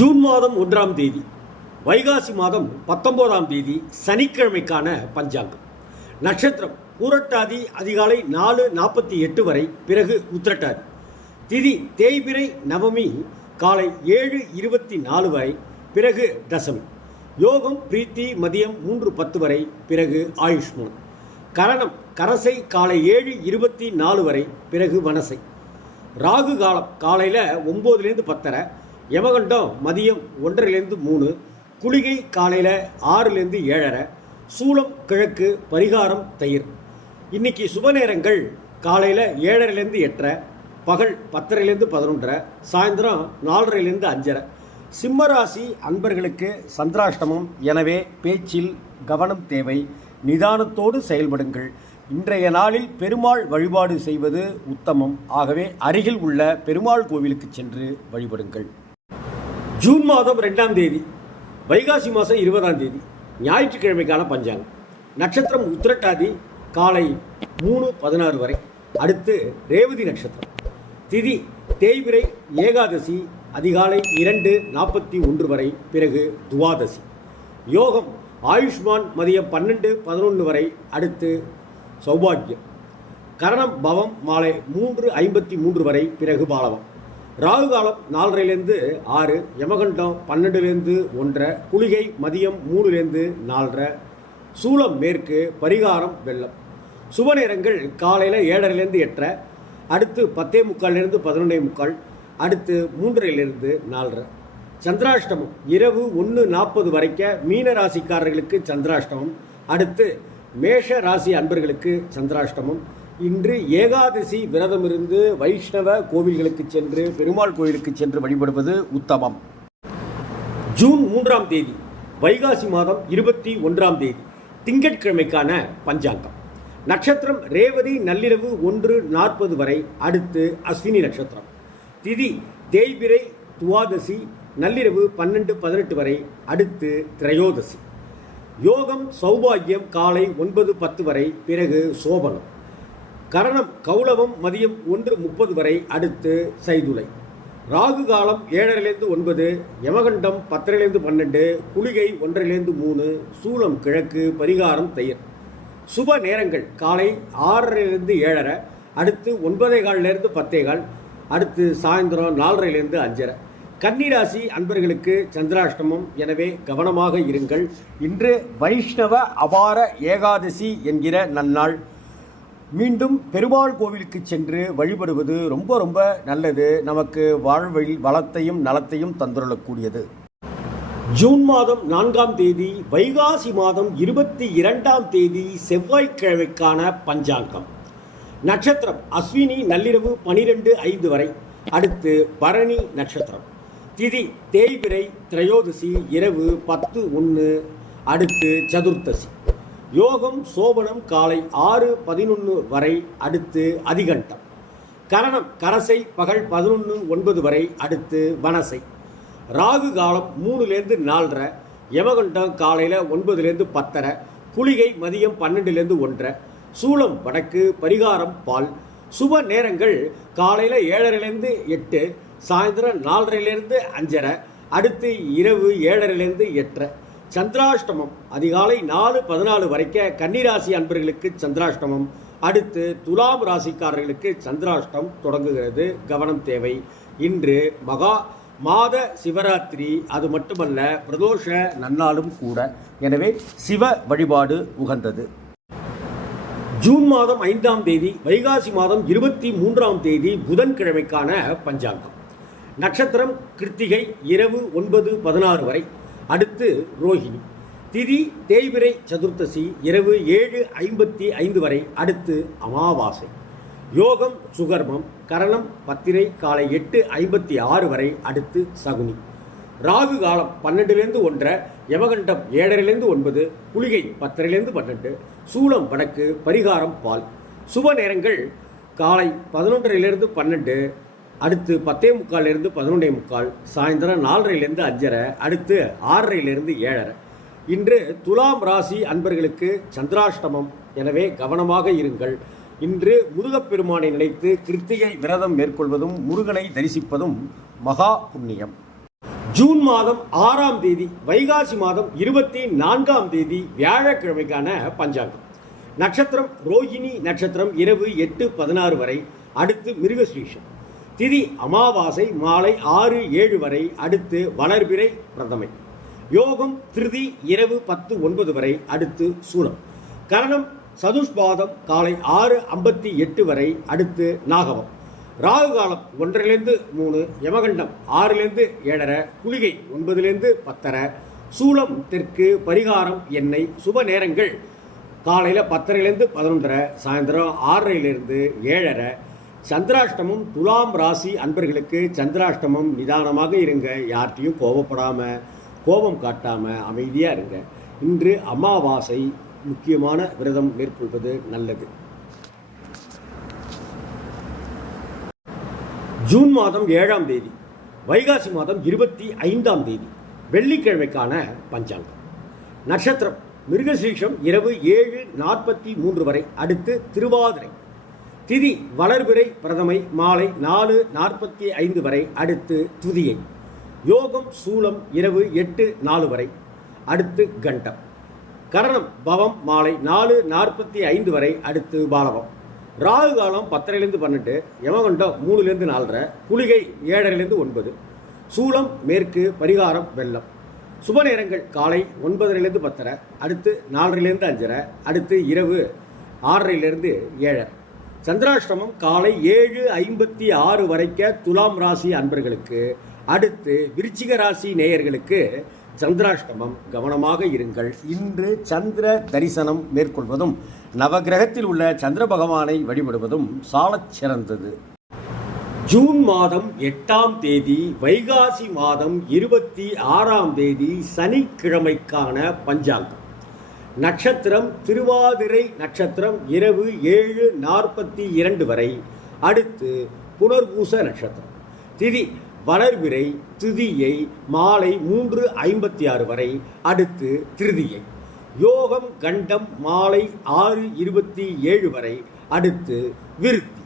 June மாதம் 1ஆம் தேதி வைகாசி மாதம் 19ஆம் தேதி சனிக்கிழமைக்கான பஞ்சாங்கம். நட்சத்திரம் பூரட்டாதி அதிகாலை 4:48 வரை, பிறகு உத்திரட்டாதி. திதி தேய்பிறை நவமி காலை 7:24 வரை, பிறகு தசமி. யோகம் பிரீத்தி மதியம் 3:10 வரை, பிறகு ஆயுஷ்மான். கரணம் கரசை காலை 7:24 வரை, பிறகு வனசை. ராகு காலம் காலையில் 9லேருந்து 10:30, யமகண்டம் மதியம் 1:30லேருந்து 3, குளிகை காலையில் 6லேருந்து 7:30, சூலம் கிழக்கு, பரிகாரம் தயிர். இன்னைக்கு சுப நேரங்கள் காலையில் 7:30லேருந்து 8:30, பகல் 10:30லேருந்து 11:30, சாயந்தரம் 4:30லேருந்து 5:30. சிம்மராசி அன்பர்களுக்கு சந்திராஷ்டமம், எனவே பேச்சில் கவனம் தேவை, நிதானத்தோடு செயல்படுங்கள். இன்றைய நாளில் பெருமாள் வழிபாடு செய்வது உத்தமம். ஆகவே அருகில் உள்ள பெருமாள் கோவிலுக்கு சென்று வழிபடுங்கள். ஜூன் மாதம் 2ஆம் தேதி வைகாசி மாதம் 20ஆம் தேதி ஞாயிற்றுக்கிழமைக்கான பஞ்சாங்கம். நட்சத்திரம் உத்திரட்டாதி காலை 3:16 வரை, அடுத்து ரேவதி நட்சத்திரம். திதி தேய்பிறை ஏகாதசி அதிகாலை 2:41 வரை, பிறகு துவாதசி. யோகம் ஆயுஷ்மான் மதியம் 12:11 வரை, அடுத்து சௌபாகியம். கரணம் பவம் மாலை 3:53 வரை, பிறகு பாலவம். ராகு காலம் 4:30லேருந்து 6, யமகண்டம் 12லேருந்து 1:30, குளிகை மதியம் 3லேருந்து 4:30, சூலம் மேற்கு, பரிகாரம் வெள்ளம். சுப நேரங்கள் காலையில் 7:30லேருந்து 8:30, அடுத்து 10:45லேருந்து 11:45, அடுத்து 3:30லேருந்து 4:30. சந்திராஷ்டமம் இரவு 1:40 வரைக்கும் மீன ராசிக்காரர்களுக்கு சந்திராஷ்டமம், அடுத்து மேஷ ராசி அன்பர்களுக்கு சந்திராஷ்டமம். இன்று ஏகாதசி விரதம் இருந்து வைஷ்ணவ கோவில்களுக்கு சென்று பெருமாள் கோவிலுக்கு சென்று வழிபடுவது உத்தமம். ஜூன் 3ஆம் தேதி வைகாசி மாதம் 21ஆம் தேதி திங்கட்கிழமைக்கான பஞ்சாங்கம். நட்சத்திரம் ரேவதி நள்ளிரவு 1:40 வரை, அடுத்து அஸ்வினி நட்சத்திரம். திதி தேய்பிறை துவாதசி நள்ளிரவு 12:18 வரை, அடுத்து திரையோதசி. யோகம் சௌபாகியம் காலை 9:10 வரை, பிறகு சோபனம். கரணம் கௌளவம் மதியம் 1:30 வரை, அடுத்து சைதுளை. ராகு காலம் 7:30லேருந்து 9, யமகண்டம் 10:30லேருந்து 12, குளிகை 1:30லேருந்து 3, சூலம் கிழக்கு, பரிகாரம் தயிர். சுப நேரங்கள் காலை 6:30லேருந்து 7:30, அடுத்து 9:15லேருந்து 10:15, அடுத்து சாயந்தரம் 4:30லேருந்து 5:30. கன்னிராசி அன்பர்களுக்கு சந்திராஷ்டமம், எனவே கவனமாக இருங்கள். இன்று வைஷ்ணவ அபார ஏகாதசி என்கிற நன்னாள். மீண்டும் பெருமாள் கோவிலுக்கு சென்று வழிபடுவது ரொம்ப ரொம்ப நல்லது. நமக்கு வாழ்வில் வளத்தையும் நலத்தையும் தந்துள்ளக்கூடியது. ஜூன் மாதம் 4ஆம் தேதி வைகாசி மாதம் 22ஆம் தேதி செவ்வாய்க்கிழமைக்கான பஞ்சாங்கம். நட்சத்திரம் அஸ்வினி நள்ளிரவு 12:05 வரை, அடுத்து பரணி நட்சத்திரம். திதி தேய்பிறை திரையோதசி இரவு 10:01, அடுத்து சதுர்த்தசி. யோகம் சோபனம் காலை 6:11 வரை, அடுத்து அதிகண்டம். கரணம் கரசை பகல் 11:09 வரை, அடுத்து வனசை. ராகு காலம் 3லேருந்து 4:30, யமகண்டம் காலையில் 9லேருந்து 10:30, குளிகை மதியம் 12லேருந்து 1:30, சூலம் வடக்கு, பரிகாரம் பால். சுப நேரங்கள் காலையில் 7:30லேருந்து 8, சாயந்தரம் 4:30லேருந்து 5:30, அடுத்து இரவு 7:30லேருந்து 8:30. சந்திராஷ்டமம் அதிகாலை 4:14 வரைக்கும் கன்னிராசி அன்பர்களுக்கு சந்திராஷ்டமம், அடுத்து துலாம் ராசிக்காரர்களுக்கு சந்திராஷ்டம் தொடங்குகிறது. கவனம் தேவை. இன்று மகா மாத சிவராத்திரி, அது மட்டுமல்ல பிரதோஷ நன்னாளும் கூட. எனவே சிவ வழிபாடு உகந்தது. ஜூன் மாதம் 5ஆம் தேதி வைகாசி மாதம் 23ஆம் தேதி புதன்கிழமைக்கான பஞ்சாங்கம். நட்சத்திரம் கிருத்திகை இரவு 9:16 வரை, அடுத்து ரோஹிணி. திதி தேய்பிறை சதுர்த்தசி இரவு 7:55 வரை, அடுத்து அமாவாசை. யோகம் சுகர்மம். கரணம் பத்திரை காலை 8:56 வரை, அடுத்து சகுனி. ராகு காலம் 12லேருந்து 1:30, யமகண்டம் 7:30லேருந்து 9, குளிகை 10:30லேருந்து 12, சூலம் வடக்கு, பரிகாரம் பால். சுப நேரங்கள் காலை 11:30லேருந்து 12, அடுத்து 10:45லேருந்து 11:45, சாயந்தரம் 4:30லேருந்து 5:30, அடுத்து 6:30லேருந்து 7:30. இன்று துலாம் ராசி அன்பர்களுக்கு சந்திராஷ்டமம், எனவே கவனமாக இருங்கள். இன்று முருகப்பெருமானை நினைத்து கிருத்திகை விரதம் மேற்கொள்வதும் முருகனை தரிசிப்பதும் மகா புண்ணியம். ஜூன் மாதம் 6ஆம் தேதி வைகாசி மாதம் 24ஆம் தேதி வியாழக்கிழமைக்கான பஞ்சாங்கம். நட்சத்திரம் ரோஹிணி நட்சத்திரம் இரவு 8:16 வரை, அடுத்து மிருகஸ்ரீஷம். திதி அமாவாசை மாலை 6:07 வரை, அடுத்து வளர்பிறை பிரதமை. யோகம் திருதி இரவு 10:09 வரை, அடுத்து சூலம். கரணம் சதுஷ்பாதம் காலை 6:58 வரை, அடுத்து நாகவம். ராகு காலம் 1-3, யமகண்டம் 6-7:30, குளிகை 9-10, சூலம் தெற்கு, பரிகாரம் எண்ணெய். சுப நேரங்கள் காலையில் 10:11, சாயந்தரம் 6:07. சந்திராஷ்டமம் துலாம் ராசி அன்பர்களுக்கு சந்திராஷ்டமம். நிதானமாக இருங்க, யார்கிட்டையும் கோபம் காட்டாமல் அமைதியாக இருங்க. இன்று அமாவாசை, முக்கியமான விரதம் மேற்கொள்வது நல்லது. ஜூன் மாதம் 7ஆம் தேதி வைகாசி மாதம் 25ஆம் தேதி வெள்ளிக்கிழமைக்கான பஞ்சாங்கம். நட்சத்திரம் மிருகசீஷம் இரவு 7:43 வரை, அடுத்து திருவாதிரை. திதி வளர்பிறை பிரதமை மாலை 4:45 வரை, அடுத்து துதியை. யோகம் சூலம் இரவு 8:04 வரை, அடுத்து கண்டம். கரணம் பவம் மாலை 4:45 வரை, அடுத்து பாலவம். ராகு காலம் 10:12, யமகண்டம் 3:04, குளிகை 7:09, சூலம் மேற்கு, பரிகாரம் வெள்ளம். சுப நேரங்கள் காலை 9:10, அடுத்து 4:05, அடுத்து இரவு 6:07. சந்திராஷ்டமம் காலை 7:56 வரைக்கும் துலாம் ராசி அன்பர்களுக்கு, அடுத்து விருச்சிக ராசி நேயர்களுக்கு சந்திராஷ்டமம். கவனமாக இருங்கள். இன்று சந்திர தரிசனம் மேற்கொள்வதும் நவகிரகத்தில் உள்ள சந்திர பகவானை வழிபடுவதும் சாலச் சிறந்தது. ஜூன் மாதம் 8ஆம் தேதி வைகாசி மாதம் 26ஆம் தேதி சனிக்கிழமைக்கான பஞ்சாங்கம். நட்சத்திரம் திருவாதிரை நட்சத்திரம் இரவு 7:42 வரை, அடுத்து புனர்பூச நட்சத்திரம். திதி வளர்பிறை, துதியை மாலை 3:56 வரை, அடுத்து திருதியை. யோகம் கண்டம் மாலை 6:27 வரை, அடுத்து விருத்தி.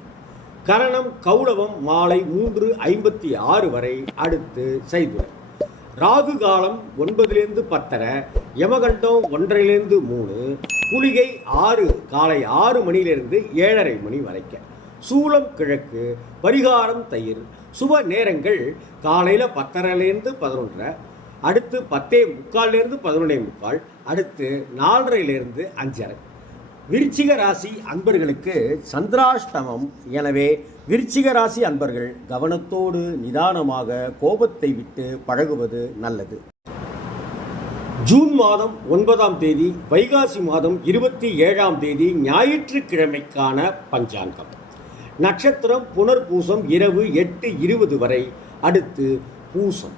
கரணம் கௌளவம் மாலை 3:56 வரை, அடுத்து சைதுரம். ராகு காலம் 9:10, யமகண்டம் 1:03, குளிகை 6 காலை 6 மணியிலிருந்து 7:30 மணி வரைக்கும். சூலம் கிழக்கு, பரிகாரம் தயிர். சுப நேரங்கள் காலையில் 10:30-11, அடுத்து 10:45-11:45, அடுத்து 4:30-5:30. விருச்சிக ராசி அன்பர்களுக்கு சந்திராஷ்டமம். எனவே விருச்சிக ராசி அன்பர்கள் கவனத்தோடு நிதானமாக கோபத்தை விட்டு பழகுவது நல்லது. ஜூன் மாதம் 9ஆம் தேதி வைகாசி மாதம் 27ஆம் தேதி ஞாயிற்றுக்கிழமைக்கான பஞ்சாங்கம். நட்சத்திரம் புனர்பூசம் இரவு 8:20 வரை, அடுத்து பூசம்.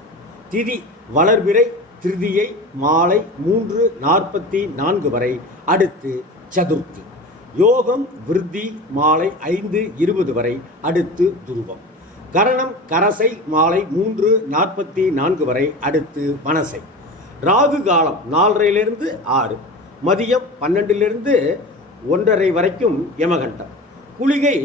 திதி வளர்பிறை, திருதியை மாலை 3:44 வரை, அடுத்து சதுர்த்தி. யோகம் விருத்தி மாலை 5:20 வரை, அடுத்து துருவம். கரணம் கரசை மாலை 3:44 வரை, அடுத்து மனசை. ராகு காலம் 4:30-6, மதியம் 12:00-1:30 வரைக்கும் யமகண்டம். குளிகை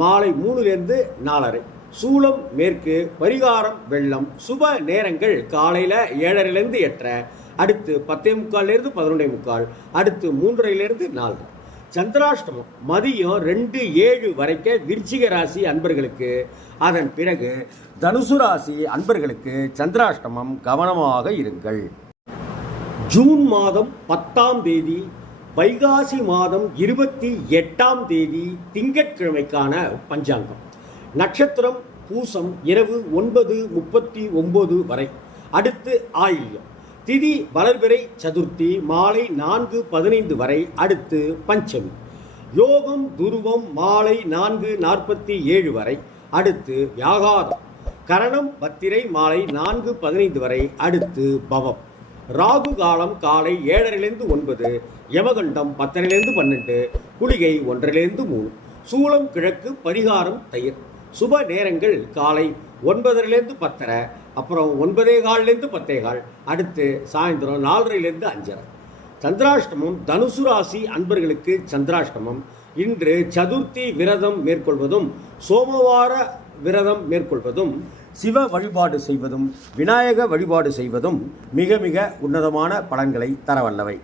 மாலை 3:00-4:30, சூலம் மேற்கு, பரிகாரம் வெள்ளம். சுப நேரங்கள் காலையில் 7:30-8:30, அடுத்து 10:45-11:45, அடுத்து 3:30-4:00. சந்திராஷ்டமம் மதியம் 2:07 வரைக்கும் விருச்சிக ராசி அன்பர்களுக்கு. அதன் பிறகு தனுசு ராசி அன்பர்களுக்கு சந்திராஷ்டமம். கவனமாக இருங்கள். ஜூன் மாதம் 10ஆம் தேதி வைகாசி மாதம் 28ஆம் தேதி திங்கட்கிழமைக்கான பஞ்சாங்கம். நட்சத்திரம் பூசம் இரவு 9:39 வரை, அடுத்து ஆயில்யம். திதி வளர்பிறை சதுர்த்தி மாலை 4:15 வரை, அடுத்து பஞ்சமி. யோகம் துருவம் மாலை 4:47 வரை, அடுத்து வியாகாதம். கரணம் பத்திரை மாலை 4:15 வரை, அடுத்து பவம். ராகு காலம் காலை 7:30-9, யமகண்டம் 10:12, குளிகை 1:03, சூலம் கிழக்கு, பரிகாரம் தயிர். சுப நேரங்கள் காலை 9:30-10:30, அப்புறம் 9:15-10:15, அடுத்து சாயந்தரம் 4:30-5:30. சந்திராஷ்டமம் தனுசு ராசி அன்பர்களுக்கு சந்திராஷ்டமம். இன்று சதுர்த்தி விரதம் மேற்கொள்வதும் சோமவார விரதம் மேற்கொள்வதும் சிவ வழிபாடு செய்வதும் விநாயக வழிபாடு செய்வதும் மிக மிக உன்னதமான பலன்களை தரவல்லவை.